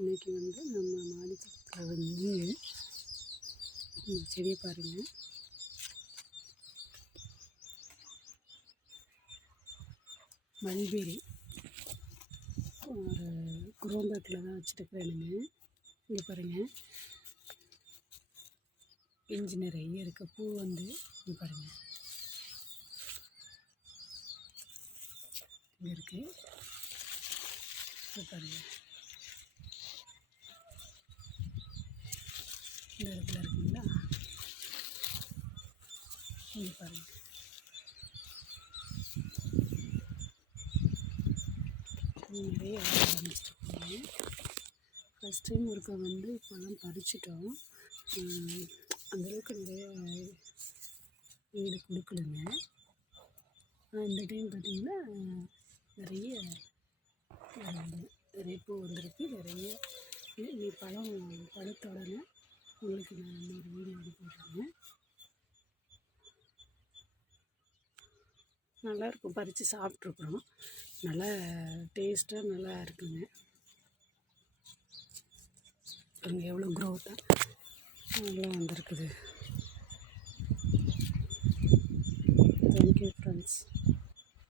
இன்றைக்கி வந்து நம்ம மாடி தோட்டத்தில் வந்து செடியை பாருங்கள். மல்பெரி ஒரு குரோம்பேக்கில் தான் வச்சுருக்குறேனுங்க. இங்கே பாருங்கள், பிஞ்சு நிறைய இருக்க பூ வந்து இங்கே பாருங்கள், இங்கே இருக்குது. பாருங்கள், இந்த இடத்துல இருக்குங்களா, இங்கே பாருங்கள். நிறைய ஆரம்பிச்சிருக்கோங்க. ஃபஸ்ட் டைம் ஒருக்கா வந்து இப்போலாம் பறிச்சிட்டோம். அந்தளவுக்கு நிறைய ஈடு கொடுக்கலங்க. இந்த டைம் பார்த்திங்கன்னா நிறைய பூ வந்திருக்கு. நிறைய நீ பழத்தோடனே உங்களுக்கு நான் இன்னொரு வீடியோ போடுறேங்க. நல்லாயிருக்கும், பறித்து சாப்பிட்ருக்குறோம். நல்லா டேஸ்ட்டாக நல்லா இருக்குங்க. அங்கே எவ்வளோ க்ரோத்தாக நல்லா வந்திருக்குது. Thank you friends.